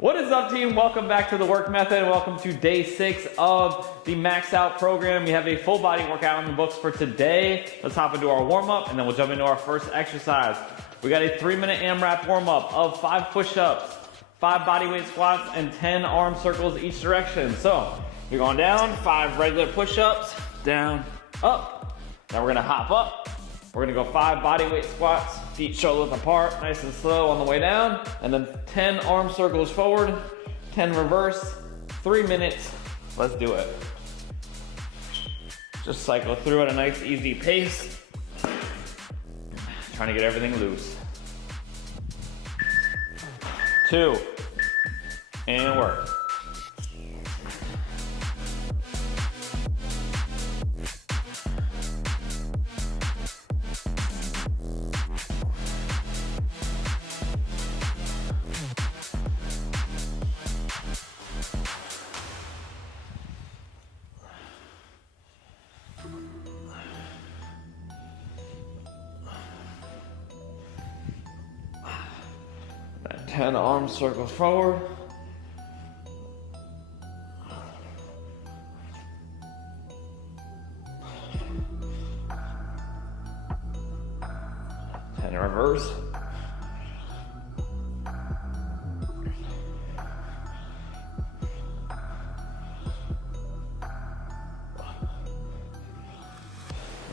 What is up, team? Welcome back to the work method. Welcome to day 6 of the Max Out program. We have a full body workout in the books for today. Let's hop into our warm up and then we'll jump into our first exercise. We got a 3-minute AMRAP warm up of 5 push-ups, 5 bodyweight squats, and 10 arm circles each direction. So you're going down, 5 regular push-ups, down, up. Now we're gonna hop up. We're gonna go 5 bodyweight squats, feet shoulders apart, nice and slow on the way down, and then 10 arm circles forward, 10 reverse, 3 minutes. Let's do it. Just cycle through at a nice easy pace. Trying to get everything loose. 2, and work. Then 10 arm circles forward. And reverse.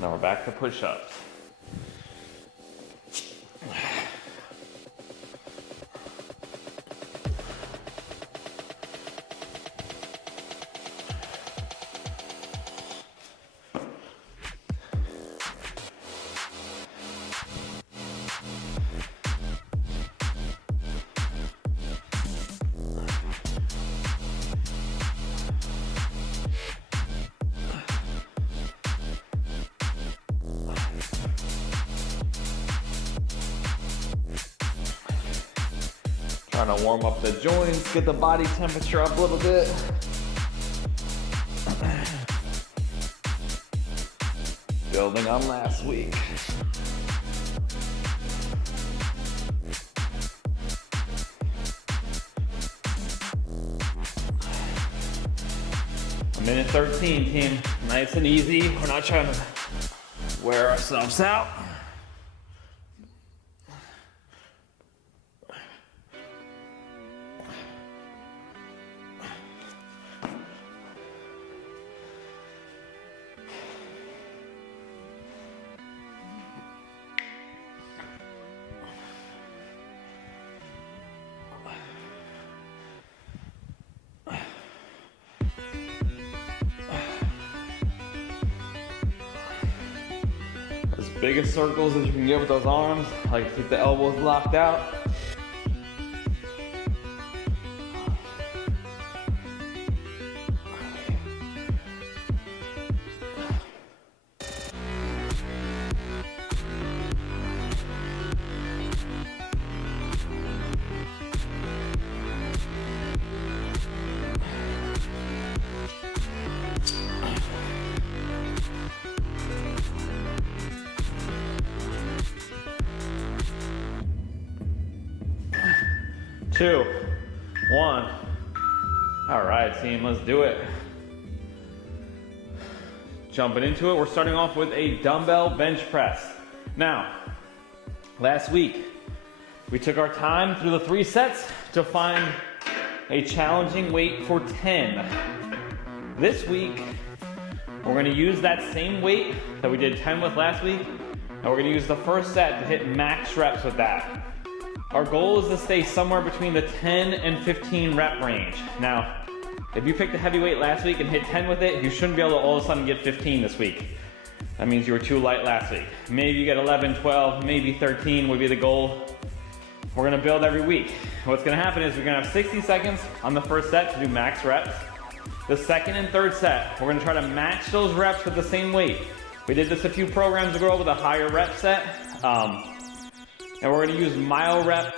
Now we're back to push-ups. Trying to warm up the joints, get the body temperature up a little bit. Building on last week. Minute 13, team. Nice and easy. We're not trying to wear ourselves out. Biggest circles as you can get with those arms. Like keep the elbows locked out. Two, 1. All right, team, let's do it. Jumping into it, we're starting off with a dumbbell bench press. Now, last week, we took our time through the 3 sets to find a challenging weight for 10. This week, we're gonna use that same weight that we did 10 with last week, and we're gonna use the first set to hit max reps with that. Our goal is to stay somewhere between the 10 and 15 rep range. Now, if you picked a heavy weight last week and hit 10 with it, you shouldn't be able to all of a sudden get 15 this week. That means you were too light last week. Maybe you get 11, 12, maybe 13 would be the goal. We're gonna build every week. What's gonna happen is we're gonna have 60 seconds on the first set to do max reps. The second and third set, we're gonna try to match those reps with the same weight. We did this a few programs ago with a higher rep set. And we're gonna use mile rep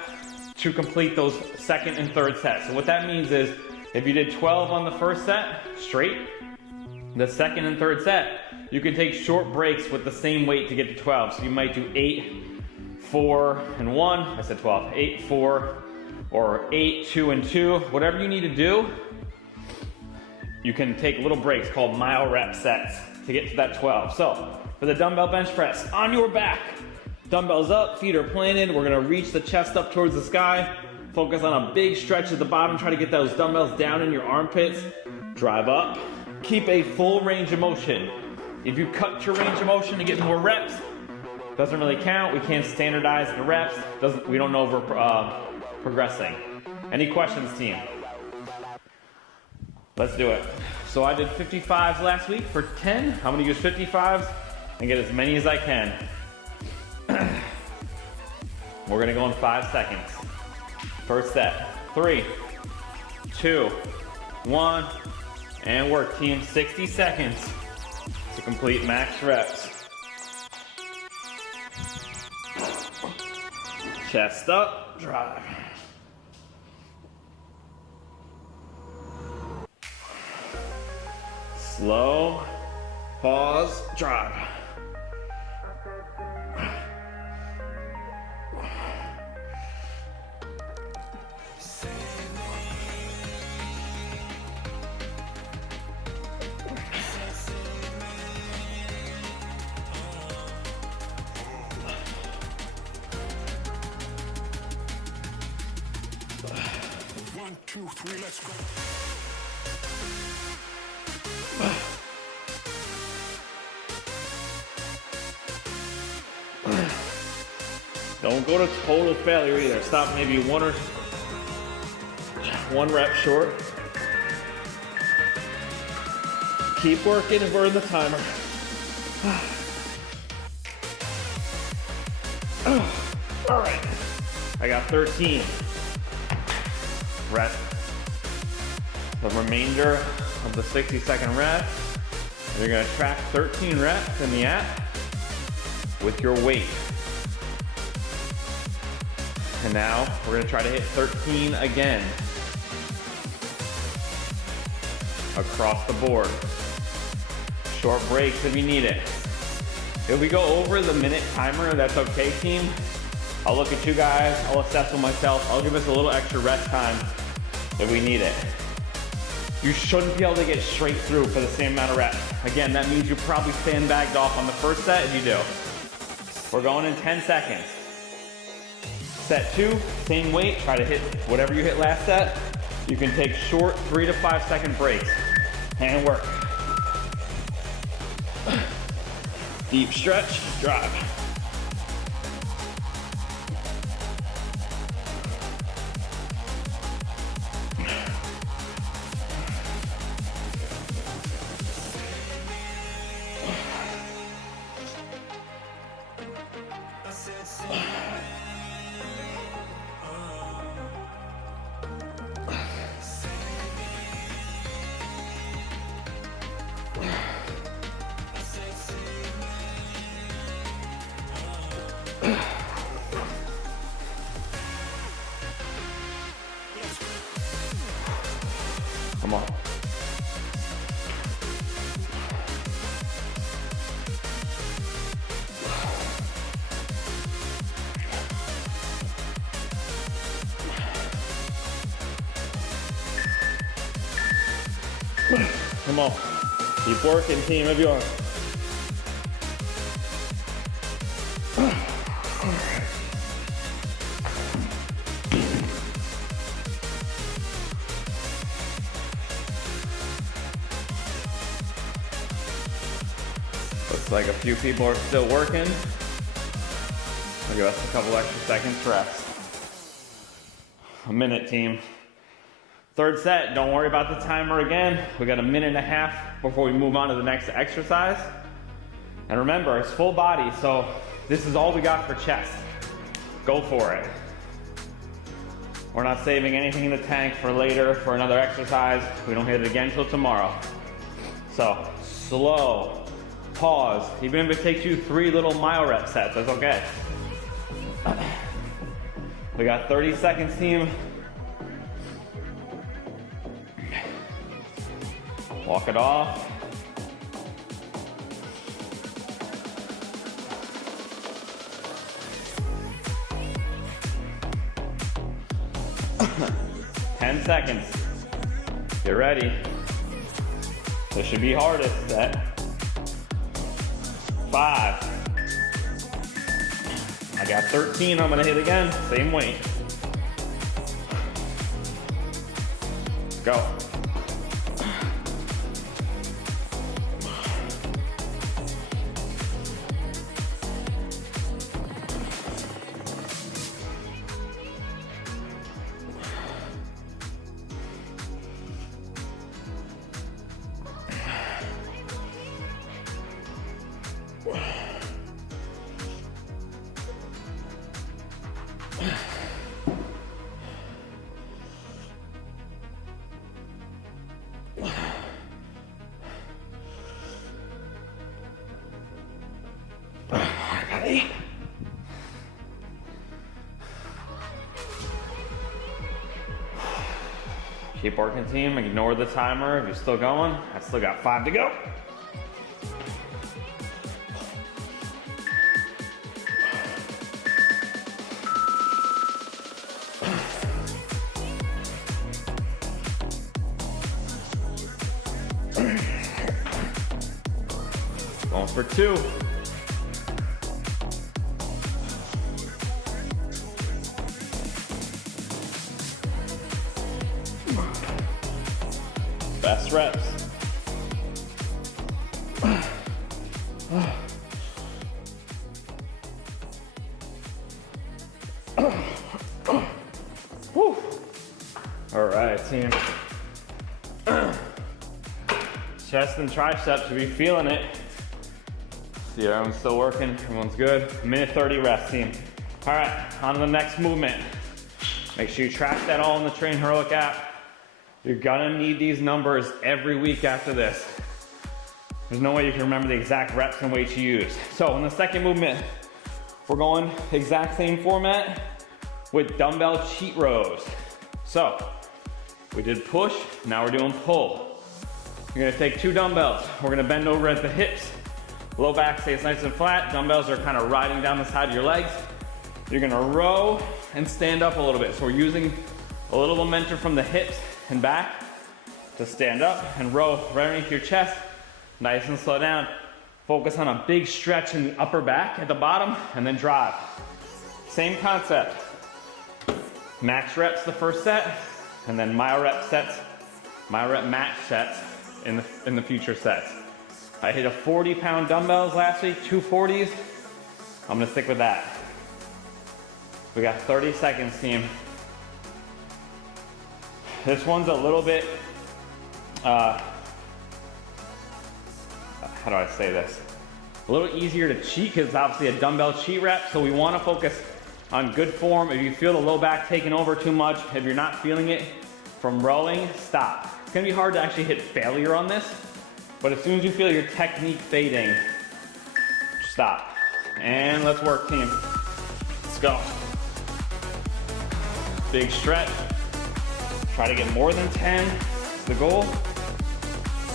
to complete those second and third sets. So what that means is, if you did 12 on the first set, straight, the second and third set, you can take short breaks with the same weight to get to 12. So you might do 8, 4, and 1. I said 12. 8, 4, or 8, 2, and 2, whatever you need to do. You can take little breaks called mile rep sets to get to that 12. So for the dumbbell bench press, on your back, dumbbells up, feet are planted. We're gonna reach the chest up towards the sky. Focus on a big stretch at the bottom. Try to get those dumbbells down in your armpits. Drive up. Keep a full range of motion. If you cut your range of motion to get more reps, doesn't really count. We can't standardize the reps. We don't know if we're progressing. Any questions, team? Let's do it. So I did 55s last week for 10. I'm gonna use 55s and get as many as I can. We're gonna go in 5 seconds. First set, 3, 2, 1, and work, team. 60 seconds to complete max reps. Chest up, drive. Slow, pause, drive. One, two, three, let's go. Don't go to total failure either. Stop maybe one rep short. Keep working and burn the timer. All right, I got 13. Rest the remainder of the 60-second rest. You're gonna track 13 reps in the app with your weight. And now we're gonna try to hit 13 again across the board. Short breaks if you need it. If we go over the minute timer, that's okay, team. I'll look at you guys, I'll assess with myself, I'll give us a little extra rest time if we need it. You shouldn't be able to get straight through for the same amount of reps. Again, that means you probably sandbagged off on the first set if you do. We're going in 10 seconds. Set 2, same weight, try to hit whatever you hit last set. You can take short 3 to 5 second breaks and work. Deep stretch, drive. Come on. Come on. Keep working, team of yours. Looks like a few people are still working. I'll give us a couple extra seconds to rest. A minute, team. Third set, don't worry about the timer again. We got a minute and a half before we move on to the next exercise. And remember, it's full body, so this is all we got for chest. Go for it. We're not saving anything in the tank for later for another exercise. We don't hit it again till tomorrow. So, slow, pause. Even if it takes you 3 little mile rep sets, that's okay. We got 30 seconds, team. Walk it off. 10 seconds. Get ready. This should be hardest set. 5. I got 13, I'm gonna hit again, same weight. Go. I got 8. Keep working, team. Ignore the timer if you're still going. I still got 5 to go. Going for 2. Best reps. Whew. All right, team. Chest and triceps, should be feeling it. See, everyone's still working, everyone's good. Minute 30 rest, team. All right, on to the next movement. Make sure you track that all in the Train Heroic app. You're gonna need these numbers every week after this. There's no way you can remember the exact reps and weights you use. So in the second movement, we're going exact same format with dumbbell cheat rows. So we did push, now we're doing pull. You're gonna take 2 dumbbells. We're gonna bend over at the hips. Low back stays nice and flat. Dumbbells are kind of riding down the side of your legs. You're gonna row and stand up a little bit. So we're using a little momentum from the hips and back to stand up and row right underneath your chest. Nice and slow down. Focus on a big stretch in the upper back at the bottom and then drive. Same concept. Max reps the first set and then my rep max sets in the future sets. I hit a 40-pound dumbbells last week, 2 40s. I'm gonna stick with that. We got 30 seconds, team. This one's a little bit, how do I say this? A little easier to cheat because it's obviously a dumbbell cheat rep, so we wanna focus on good form. If you feel the low back taking over too much, if you're not feeling it from rowing, stop. It's gonna be hard to actually hit failure on this, but as soon as you feel your technique fading, stop. And let's work, team. Let's go. Big stretch. Try to get more than 10, that's the goal.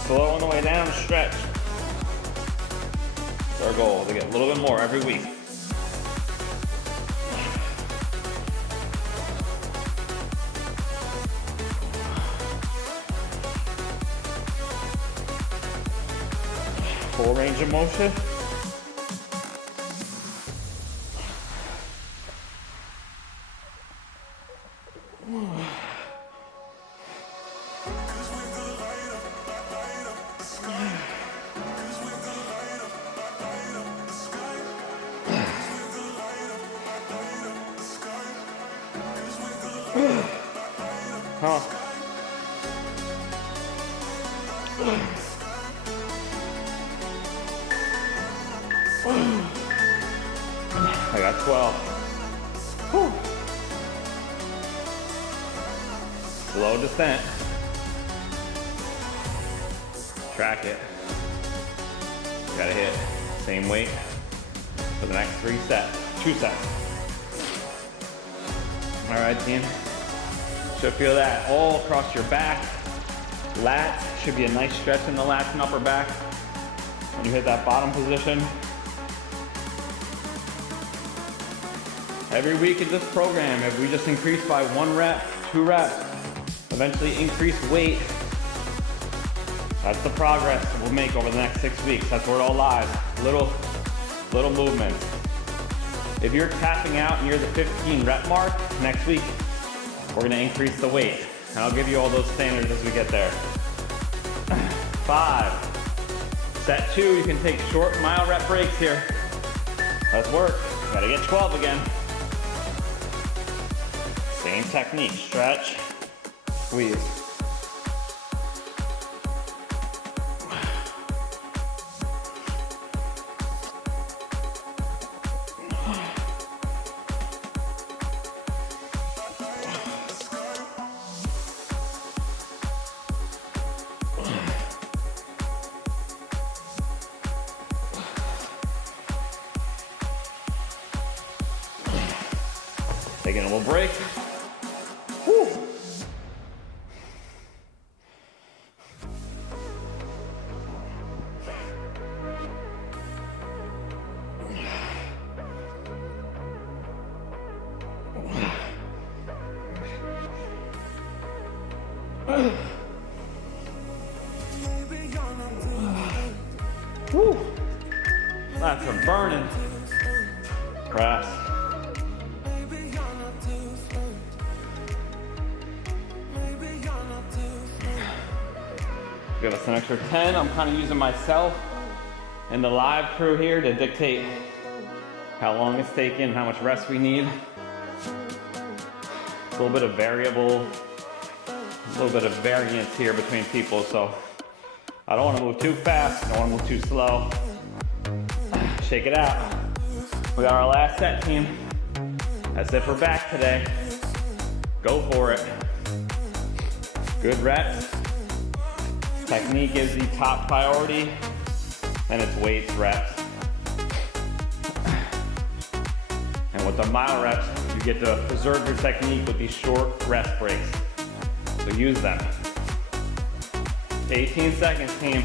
Slow on the way down, stretch. That's our goal, to get a little bit more every week. Full range of motion. I got 12. Whew. Slow descent. Track it. Gotta hit same weight for the next 2 sets. All right, team. Should feel that all across your back. Lats, should be a nice stretch in the lats and upper back. When you hit that bottom position. Every week in this program, if we just increase by 1 rep, 2 reps, eventually increase weight. That's the progress we'll make over the next 6 weeks. That's where it all lies. Little movements. If you're tapping out near the 15 rep mark, next week, we're gonna increase the weight. And I'll give you all those standards as we get there. 5. Set 2, you can take short mile rep breaks here. Let's work. Gotta get 12 again. Same technique, stretch, squeeze. Taking a little break. Woo. Woo. That's a burning press. Give us an extra 10. I'm kind of using myself and the live crew here to dictate how long it's taking, how much rest we need. A little bit of variance here between people, so I don't want to move too fast, I don't want to move too slow. Shake it out. We got our last set, team. That's it for back today. Go for it. Good reps. Technique is the top priority, and it's weights, reps. And with the mile reps, you get to preserve your technique with these short rest breaks. So use them. 18 seconds, team.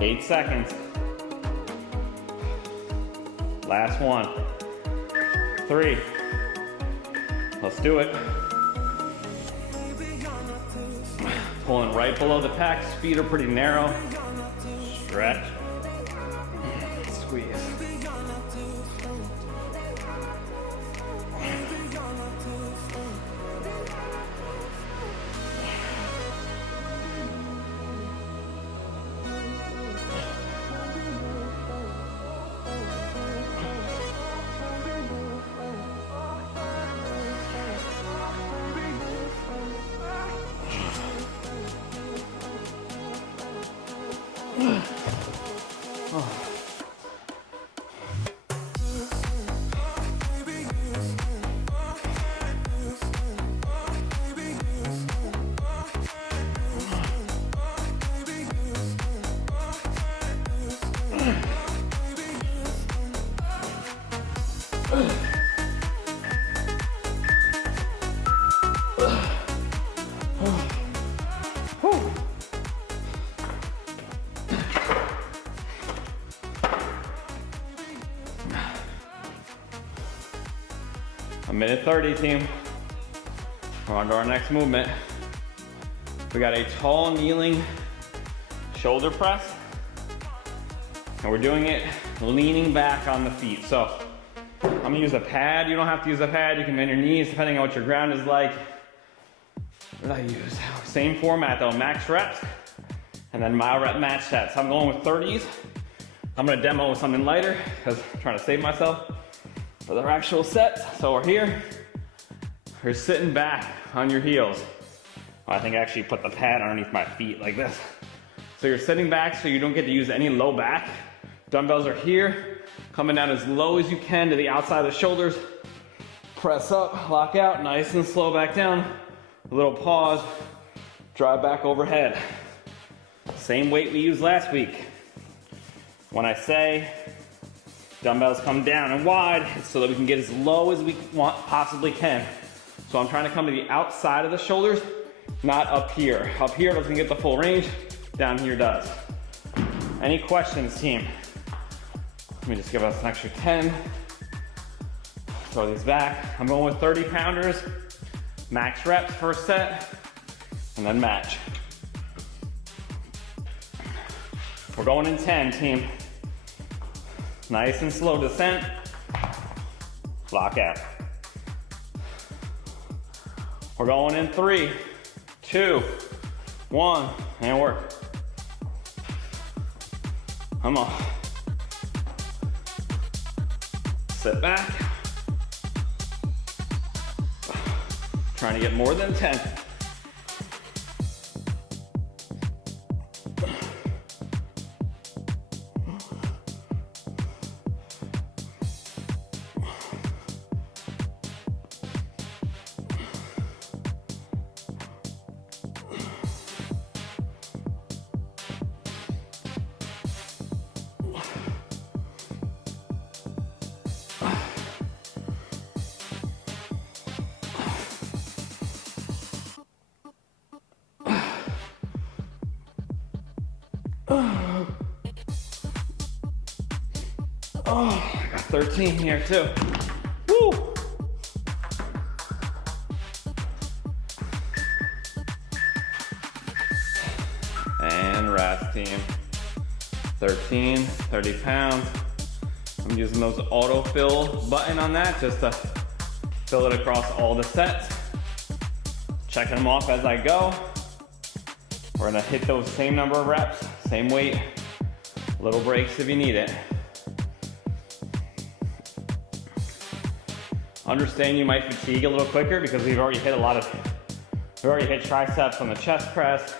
Eight seconds. Last one. 3. Let's do it. Pulling right below the pecs. Feet are pretty narrow. Stretch. Squeeze. A minute 30, team. We're on to our next movement. We got a tall kneeling shoulder press, and we're doing it leaning back on the feet. So I'm gonna use a pad. You don't have to use a pad. You can bend your knees depending on what your ground is like. What did I use? Same format though, max reps, and then mile rep match sets. I'm going with 30s. I'm gonna demo with something lighter because I'm trying to save myself for the actual sets. So we're here. You're sitting back on your heels. I think I actually put the pad underneath my feet like this. So you're sitting back so you don't get to use any low back. Dumbbells are here, coming down as low as you can to the outside of the shoulders. Press up, lock out, nice and slow back down. A little pause, drive back overhead. Same weight we used last week. When I say dumbbells come down and wide, it's so that we can get as low as we possibly can. So I'm trying to come to the outside of the shoulders, not up here. Up here doesn't get the full range, down here does. Any questions, team? Let me just give us an extra 10. Throw these back. I'm going with 30 pounders, max reps first set, and then match. We're going in 10, team. Nice and slow descent. Lock out. We're going in 3, 2, 1, and work. Come on. Sit back. Trying to get more than 10. Oh, I got 13 here too. Woo! And rest, team. 13, 30 pounds. I'm using those autofill button on that just to fill it across all the sets. Checking them off as I go. We're gonna hit those same number of reps, same weight, little breaks if you need it. Understand you might fatigue a little quicker because we've already hit triceps on the chest press.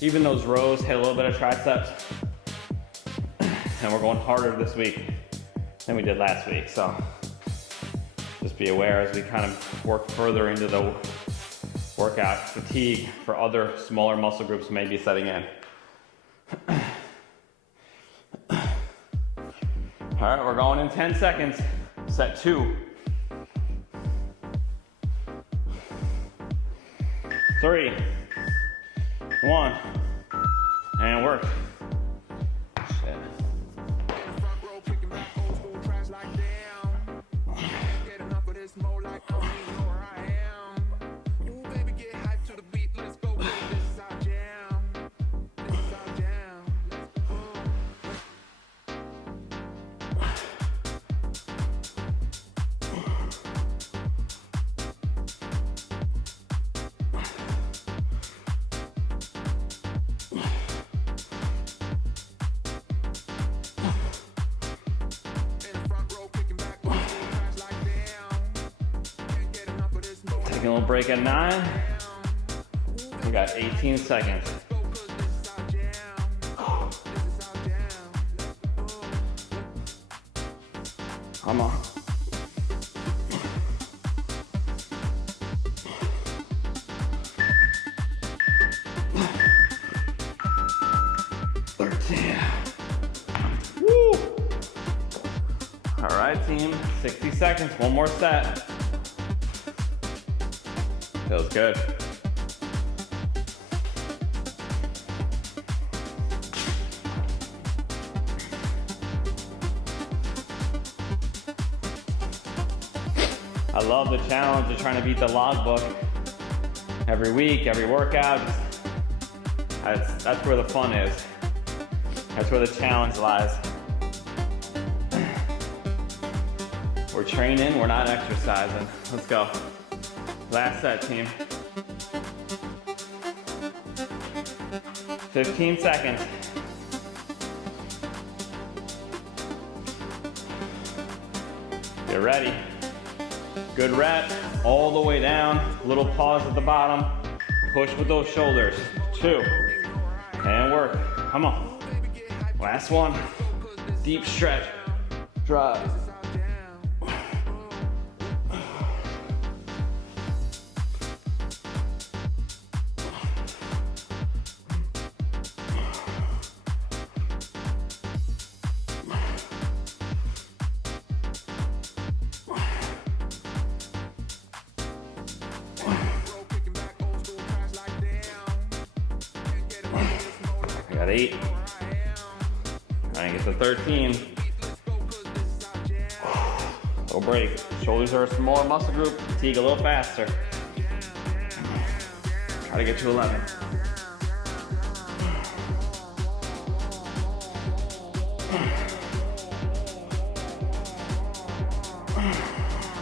Even those rows hit a little bit of triceps. And we're going harder this week than we did last week. So just be aware as we kind of work further into the workout, fatigue for other smaller muscle groups may be setting in. All right, we're going in 10 seconds. Set 2. 3, 1, and work. Shit. Taking a little break at 9. We got 18 seconds. Come on. Woo! All right, team, 60 seconds, one more set. Feels good. I love the challenge of trying to beat the logbook every week, every workout. That's where the fun is. That's where the challenge lies. We're training, we're not exercising. Let's go. Last set, team. 15 seconds. Get ready. Good rep, all the way down. Little pause at the bottom. Push with those shoulders. 2, and work. Come on. Last one. Deep stretch. Drop. I got 8. Trying to get to 13. Little break. Shoulders are a smaller muscle group. Fatigue a little faster. Try to get to 11.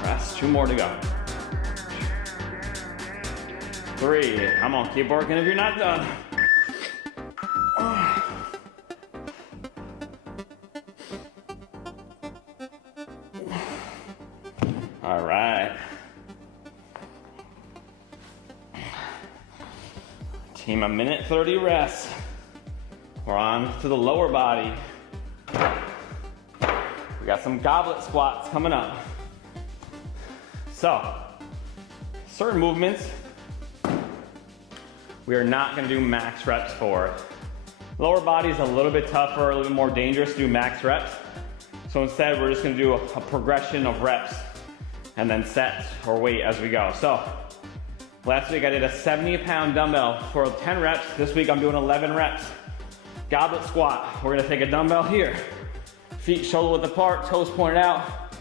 Rest. 2 more to go. 3. Come on, keep working if you're not done. All right. Team, a minute 30 rest. We're on to the lower body. We got some goblet squats coming up. So, certain movements we are not going to do max reps for. Lower body is a little bit tougher, a little bit more dangerous to do max reps. So instead, we're just going to do a progression of reps and then sets or weight as we go. So last week I did a 70-pound dumbbell for 10 reps. This week I'm doing 11 reps. Goblet squat. We're going to take a dumbbell here. Feet shoulder width apart, toes pointed out.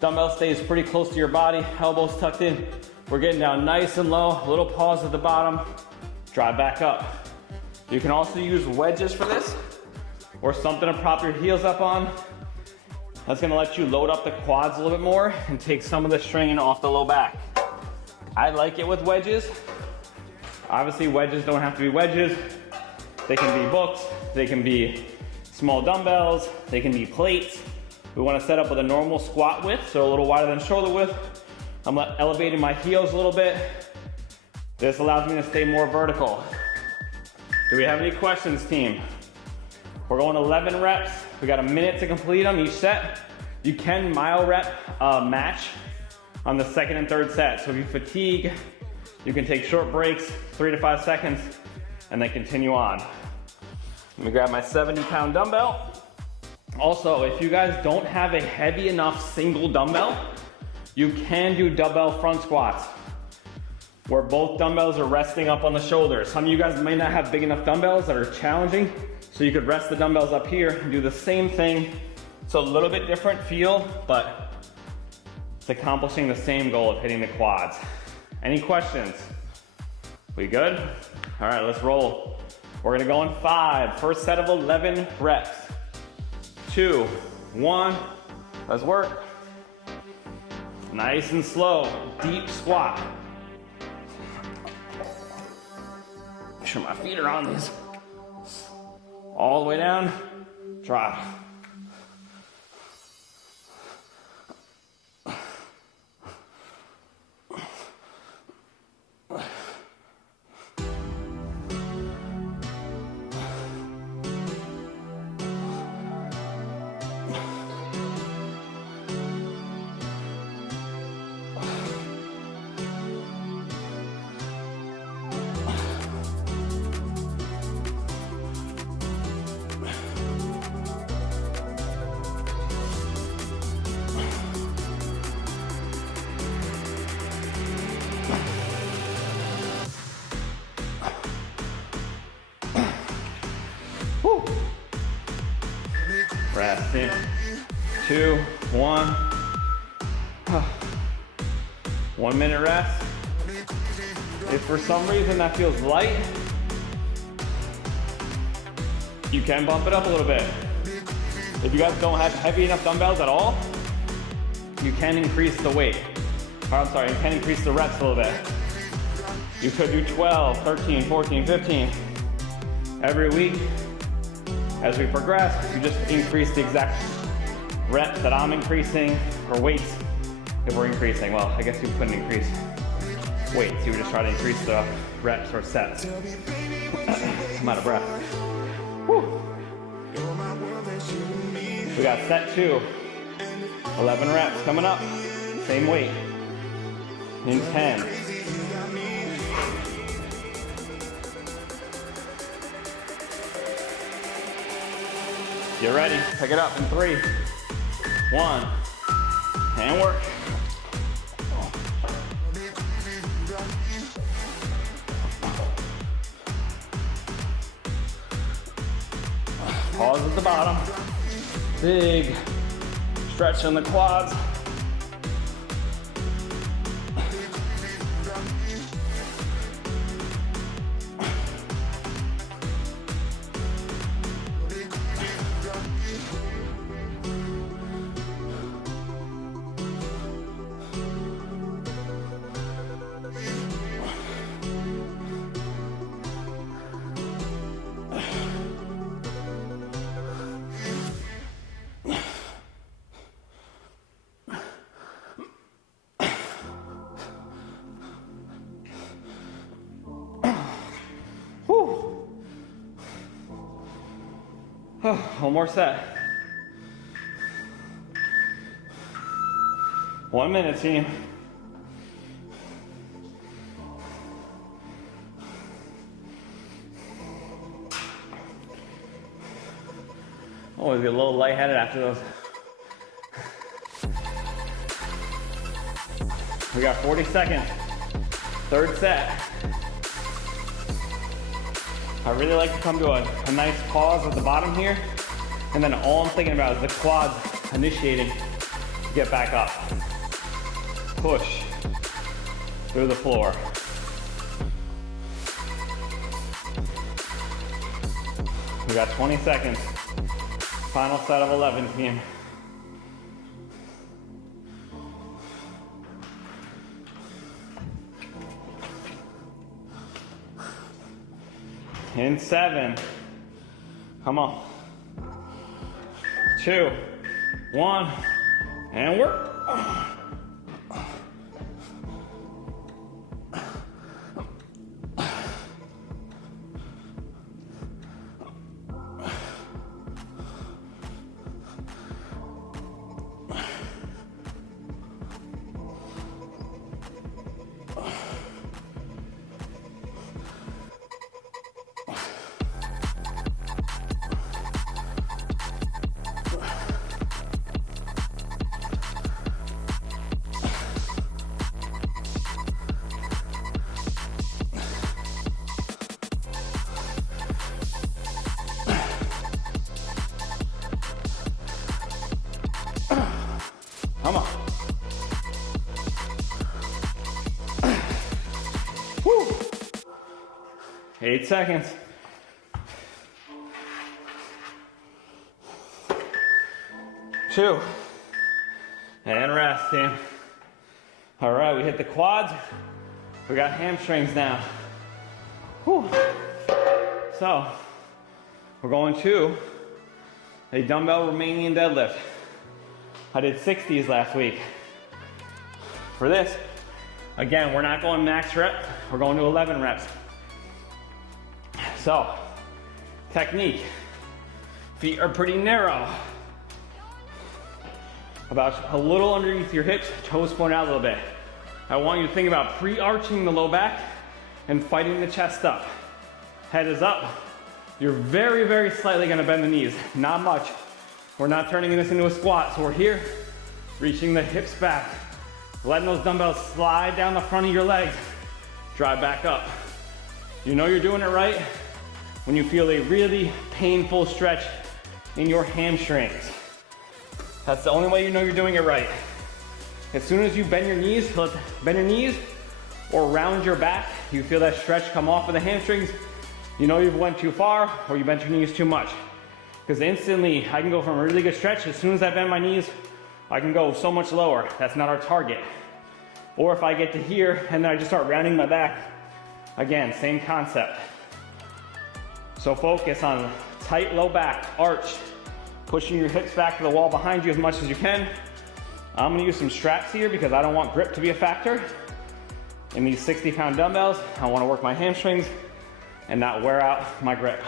Dumbbell stays pretty close to your body, elbows tucked in. We're getting down nice and low, a little pause at the bottom. Drive back up. You can also use wedges for this or something to prop your heels up on. That's gonna let you load up the quads a little bit more and take some of the strain off the low back. I like it with wedges. Obviously wedges don't have to be wedges. They can be books, they can be small dumbbells, they can be plates. We wanna set up with a normal squat width, so a little wider than shoulder width. I'm elevating my heels a little bit. This allows me to stay more vertical. Do we have any questions, team? We're going 11 reps. We got a minute to complete them each set. You can mile rep match on the second and third set. So if you fatigue, you can take short breaks, 3 to 5 seconds, and then continue on. Let me grab my 70-pound dumbbell. Also, if you guys don't have a heavy enough single dumbbell, you can do dumbbell front squats, where both dumbbells are resting up on the shoulders. Some of you guys may not have big enough dumbbells that are challenging, so you could rest the dumbbells up here and do the same thing. It's a little bit different feel, but it's accomplishing the same goal of hitting the quads. Any questions? We good? All right, let's roll. We're gonna go in 5. First set of 11 reps. 2, 1, let's work. Nice and slow, deep squat. Make sure my feet are on these. All the way down, drop. Rest in. 2, 1. 1 minute rest. If for some reason that feels light, you can bump it up a little bit. If you guys don't have heavy enough dumbbells at all, you can increase the weight. Or I'm sorry, you can increase the reps a little bit. You could do 12, 13, 14, 15 every week. As we progress, you just increase the exact reps that I'm increasing, or weights if we're increasing. Well, I guess you couldn't increase weights. You would just try to increase the reps or sets. I'm out of breath. Whew. We got set 2. 11 reps coming up. Same weight. In 10. Get ready, pick it up in 3, 1, and work. Pause at the bottom. Big stretch on the quads. One more set. 1 minute, team. Always get a little lightheaded after those. We got 40 seconds. Third set. I really like to come to a nice pause at the bottom here, and then all I'm thinking about is the quads initiating to get back up. Push through the floor. We got 20 seconds. Final set of 11, team. In 7. Come on. 2, 1, and work. Come on. Woo. 8 seconds. 2. And rest, team. All right, we hit the quads. We got hamstrings now. Whew. So, we're going to a dumbbell Romanian deadlift. I did 60s last week. For this, again, we're not going max rep, we're going to 11 reps. So, technique. Feet are pretty narrow. About a little underneath your hips, toes point out a little bit. I want you to think about pre-arching the low back and fighting the chest up. Head is up. You're very, very slightly gonna bend the knees, not much. We're not turning this into a squat, so we're here, reaching the hips back, letting those dumbbells slide down the front of your legs, drive back up. You know you're doing it right when you feel a really painful stretch in your hamstrings. That's the only way you know you're doing it right. As soon as you bend your knees or round your back, you feel that stretch come off of the hamstrings, you know you've went too far or you bent your knees too much. Because instantly, I can go from a really good stretch. As soon as I bend my knees, I can go so much lower. That's not our target. Or if I get to here and then I just start rounding my back, again, same concept. So focus on tight low back, arch, pushing your hips back to the wall behind you as much as you can. I'm gonna use some straps here because I don't want grip to be a factor. In these 60-pound dumbbells, I wanna work my hamstrings and not wear out my grip.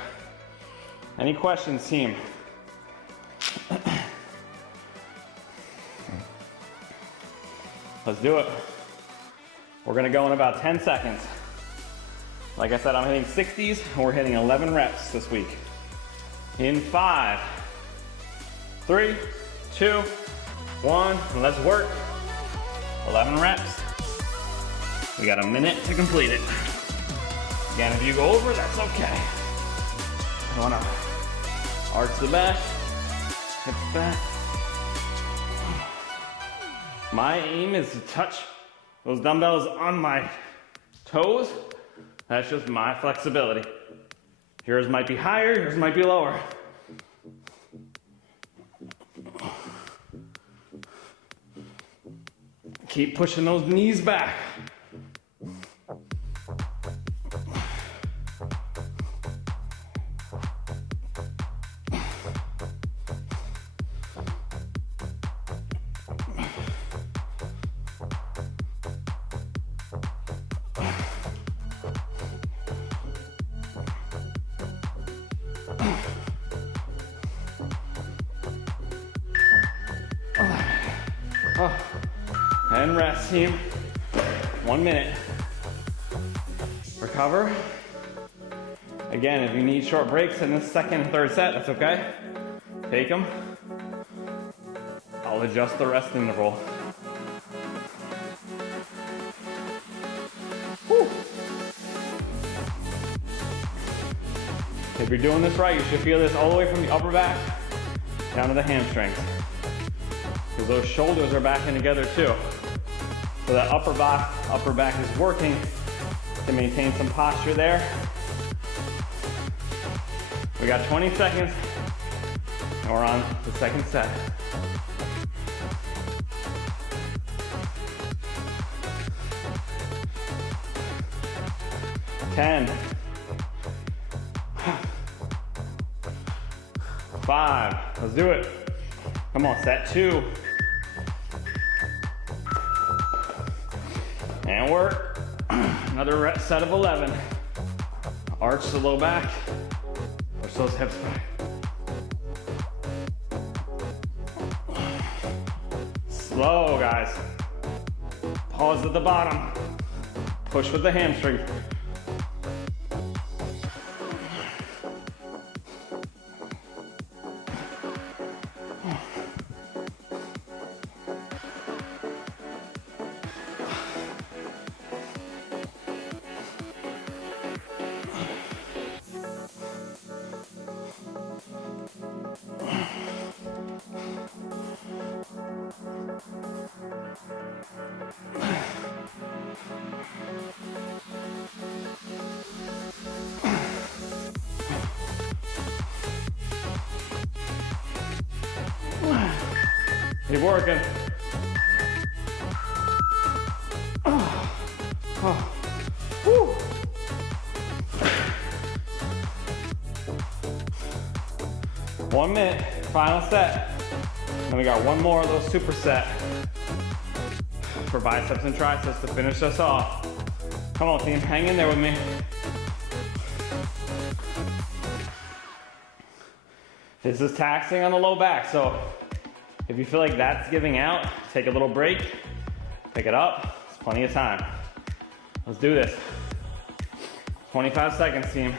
Any questions, team? Let's do it. We're gonna go in about 10 seconds. Like I said, I'm hitting 60s and we're hitting 11 reps this week. In 5, 3, 2, 1, let's work. 11 reps. We got a minute to complete it. Again, if you go over, that's okay. I wanna arch the back, hips back. My aim is to touch those dumbbells on my toes. That's just my flexibility. Yours might be higher, yours might be lower. Keep pushing those knees back. And rest, team. 1 minute. Recover. Again, if you need short breaks in the second and third set, that's okay. Take them. I'll adjust the rest interval. Whew. If you're doing this right, you should feel this all the way from the upper back down to the hamstrings. Because those shoulders are backing together too. So that upper back is working to maintain some posture there. We got 20 seconds and we're on the second set. Ten. 5. Let's do it. Come on, set 2. And work. Another set of 11. Arch the low back. Push those hips back. Slow, guys. Pause at the bottom. Push with the hamstring. Keep working. Woo. One minute, final set. And we got one more of those superset for biceps and triceps to finish us off. Come on, team, hang in there with me. This is taxing on the low back, so if you feel like that's giving out, take a little break, pick it up. It's plenty of time. Let's do this. 25 seconds, team.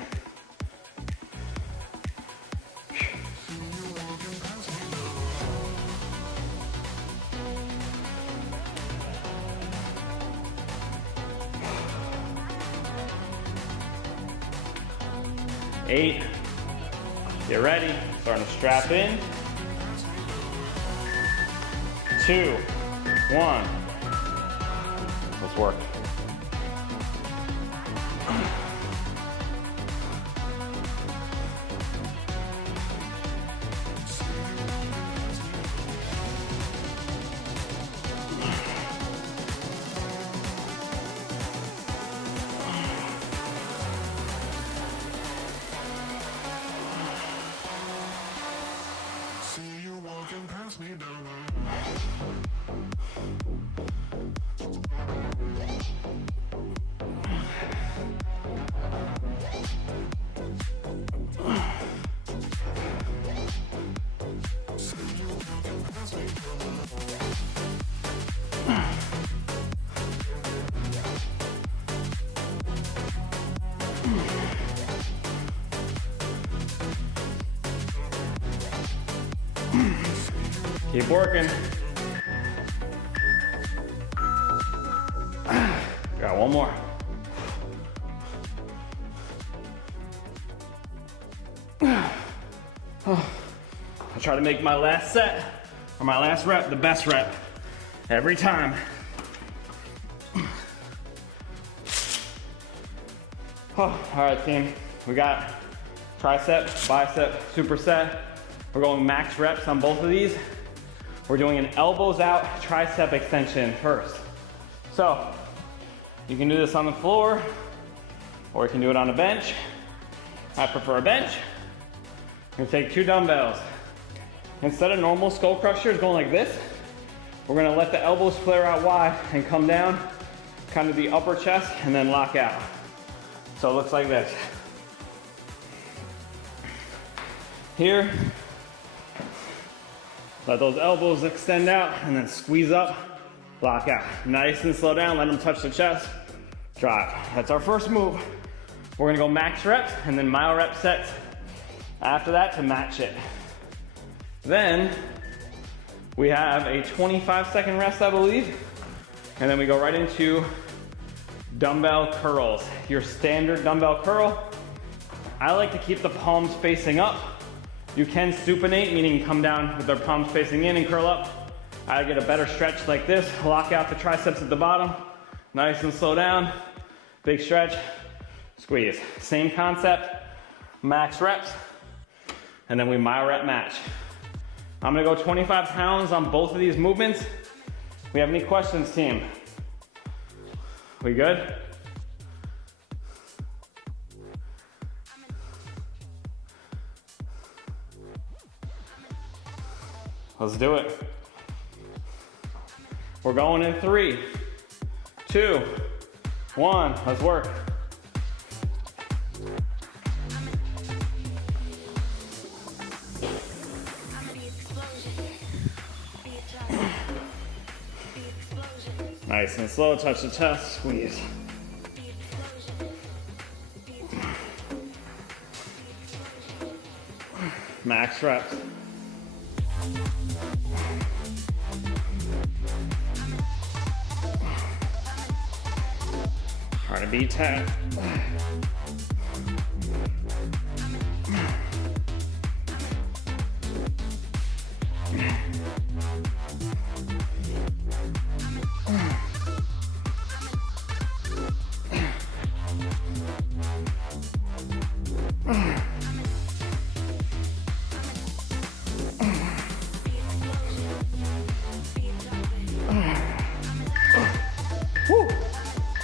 Eight. Get ready. Starting to strap in. 2, 1. Let's work. See you walking past me down Keep working. Got one more. I try to make my last set or my last rep the best rep every time. All right, team. We got tricep, bicep, superset. We're going max reps on both of these. We're doing an elbows out tricep extension first. So you can do this on the floor or you can do it on a bench. I prefer a bench. You're gonna take 2 dumbbells. Instead of normal skull crushers going like this, we're gonna let the elbows flare out wide and come down, kind of the upper chest, and then lock out. So it looks like this. Here, Let those elbows extend out and then squeeze up, lock out. Nice and slow down, let them touch the chest. Drive. That's our first move. We're gonna go max reps and then mile rep sets after that to match it. Then we have a 25-second rest, I believe. And then we go right into dumbbell curls. Your standard dumbbell curl. I like to keep the palms facing up. You can supinate, meaning come down with their palms facing in and curl up. I get a better stretch like this. Lock out the triceps at the bottom. Nice and slow down. Big stretch. Squeeze. Same concept. Max reps. And then we mile rep match. I'm gonna go 25 pounds on both of these movements. We have any questions, team? We good? Let's do it. We're going in 3, 2, 1. Let's work. Nice and slow, touch the chest, squeeze. Max reps. Hard to beat 10.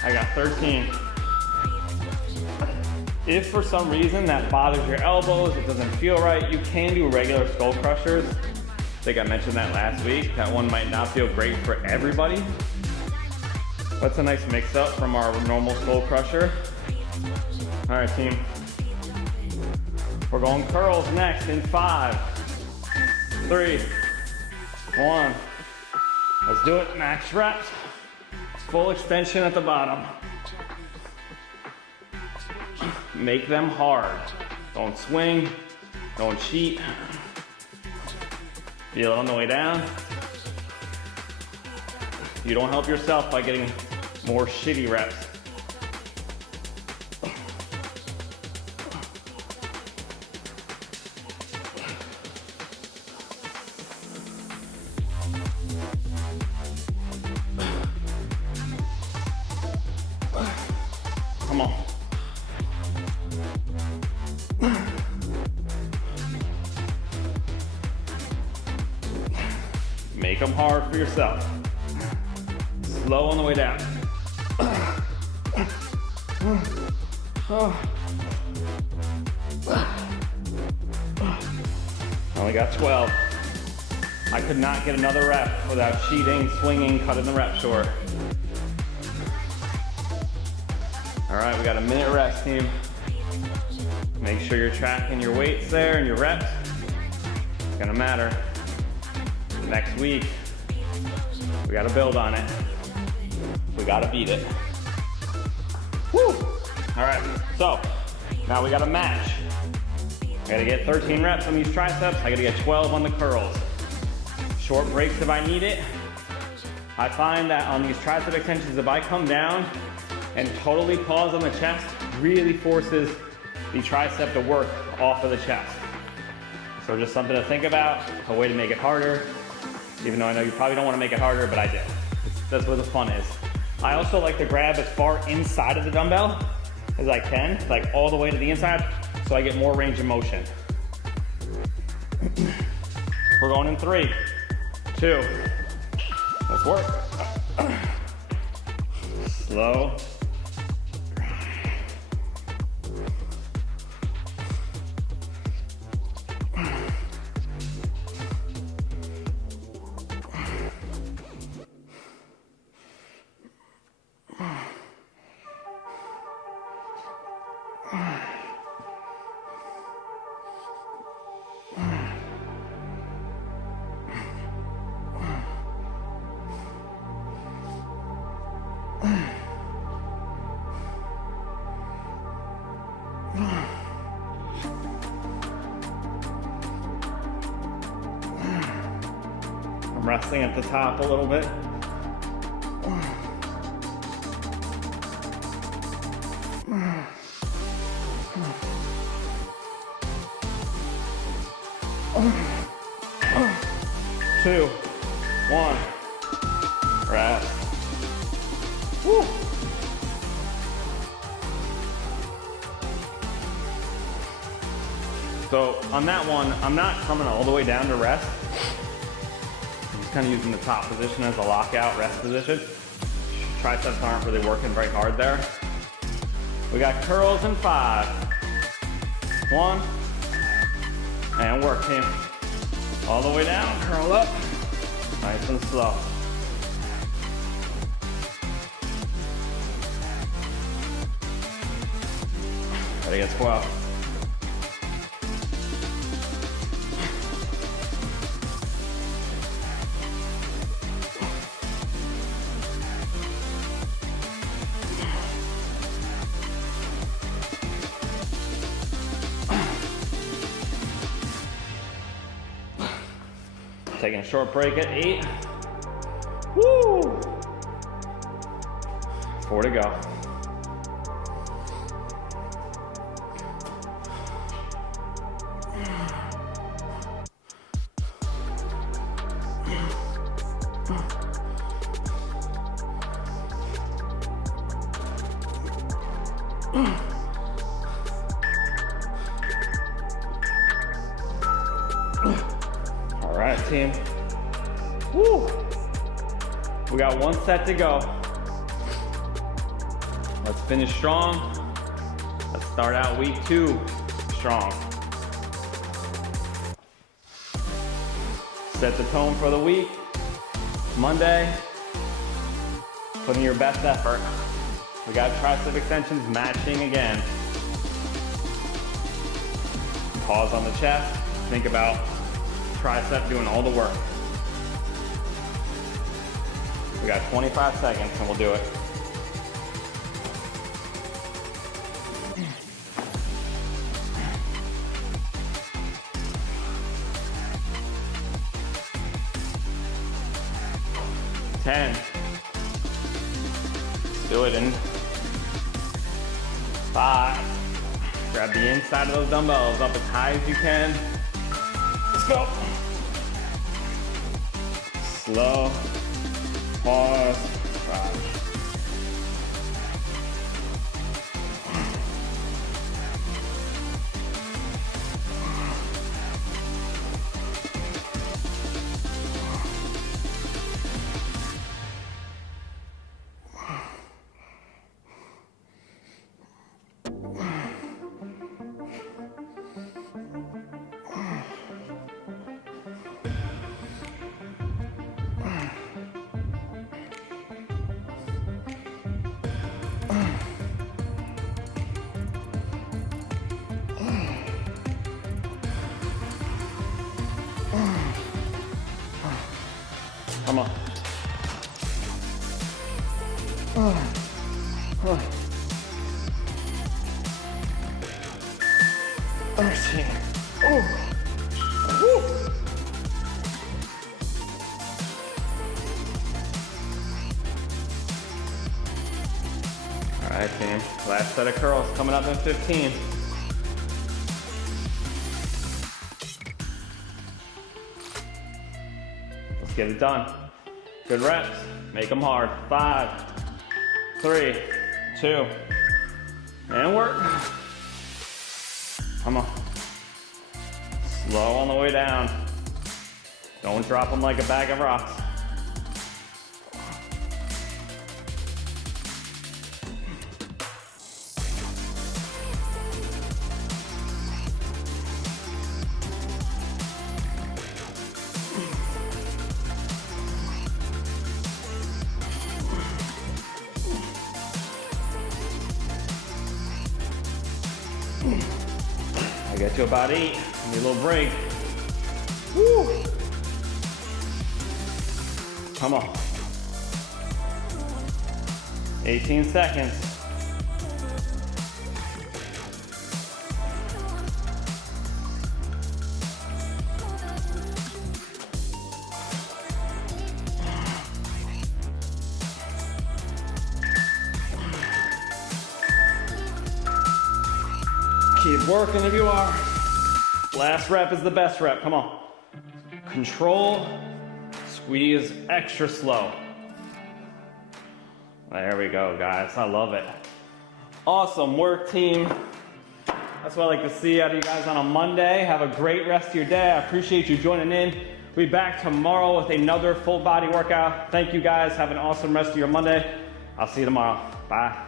I got 13. If for some reason that bothers your elbows, it doesn't feel right, you can do regular skull crushers. I think I mentioned that last week. That one might not feel great for everybody. That's a nice mix up from our normal skull crusher. All right, team. We're going curls next in 5, 3, 1. Let's do it, max reps. Full extension at the bottom. Make them hard. Don't swing, don't cheat. Feel it on the way down. You don't help yourself by getting more shitty reps. Come on. Make them hard for yourself. Slow on the way down. Only got 12. I could not get another rep without cheating, swinging, cutting the rep short. All right, we got a minute rest, team. Make sure you're tracking your weights there and your reps. It's gonna matter. Next week, we gotta build on it. We gotta beat it. Woo! All right, so now we gotta match. I gotta get 13 reps on these triceps. I gotta get 12 on the curls. Short breaks if I need it. I find that on these tricep extensions, if I come down and totally pause on the chest, really forces the tricep to work off of the chest. So just something to think about, a way to make it harder. Even though I know you probably don't want to make it harder, but I do. That's where the fun is. I also like to grab as far inside of the dumbbell as I can, like all the way to the inside, so I get more range of motion. We're going in 3, 2, let's work. Slow. I'm resting at the top a little bit. Two, one, rest. Woo. So on that one, I'm not coming all the way down to rest. I'm just kind of using the top position as a lockout rest position. Triceps aren't really working very hard there. We got curls in 5. 1, and work, team. All the way down, curl up, nice and slow. Ready, get 12. Taking a short break at 8. Woo! 4 to go. All right, team. Woo! We got 1 set to go. Let's finish strong. Let's start out week 2 strong. Set the tone for the week. Monday, put in your best effort. We got tricep extensions matching again. Pause on the chest. Think about tricep doing all the work. We got 25 seconds and we'll do it. Ten. Let's do it in 5. Grab the inside of those dumbbells up as high as you can. Let's go. Slow. Pause. 5. Come on. 13. Woo. All right, team. Last set of curls coming up in 15. Let's get it done. Good reps. Make them hard. 5, 3, 2, and work. Come on. Slow on the way down. Don't drop them like a bag of rocks. I get to about 8. Need a little break. Woo! Come on. 18 seconds. Keep working if you are. Last rep is the best rep, come on. Control, squeeze extra slow. There we go, guys, I love it. Awesome work, team. That's what I like to see out of you guys on a Monday. Have a great rest of your day. I appreciate you joining in. We'll be back tomorrow with another full body workout. Thank you guys, have an awesome rest of your Monday. I'll see you tomorrow, bye.